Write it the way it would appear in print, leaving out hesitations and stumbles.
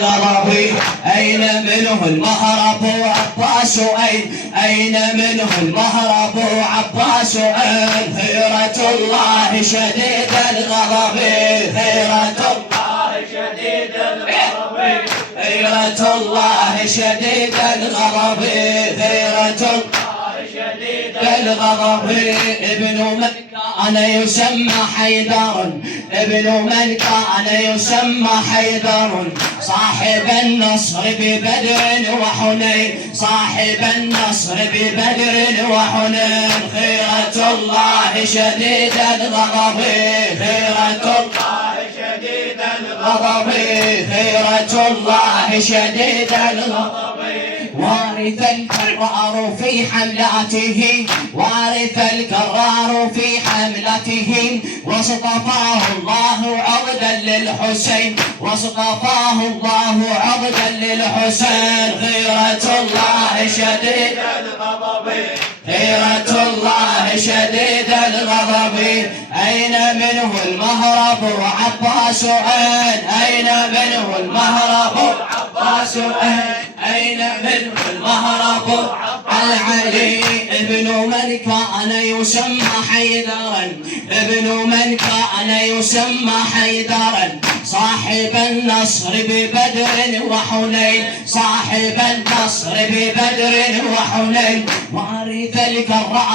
الغضب أين منه المهرب عباس أين منه المهرب عباس غيرة الله شديد الغضب غيرة الله شديد الغضب غيرة الله شديد الغضب غيرة الله شديد الغضب ابن من كان يسمى حيدر ابن من كان يسمى حيدر صاحب النصر ببدر وحنين صاحب النصر ببدر وحنين خيرة الله شديد الغضب خيرة الله شديد الغضب خيرة الله شديد الغضب وارث الكرار في حملاته وارث الكرار في حملته واصطفاه الله عبدا للحسين واصطفاه الله عبدا للحسين غيرة الله شديد الغضب غيرة الله شديد الغضب أين منه المهرب عباس أين منه المهرب عباس أين منه المهرب العلي ابن من كان يسمى حيدرا ابن من كان يسمى حيدرا صاحب النصر ببدر وحنين صاحب النصر ببدر وحنين وارث الكرار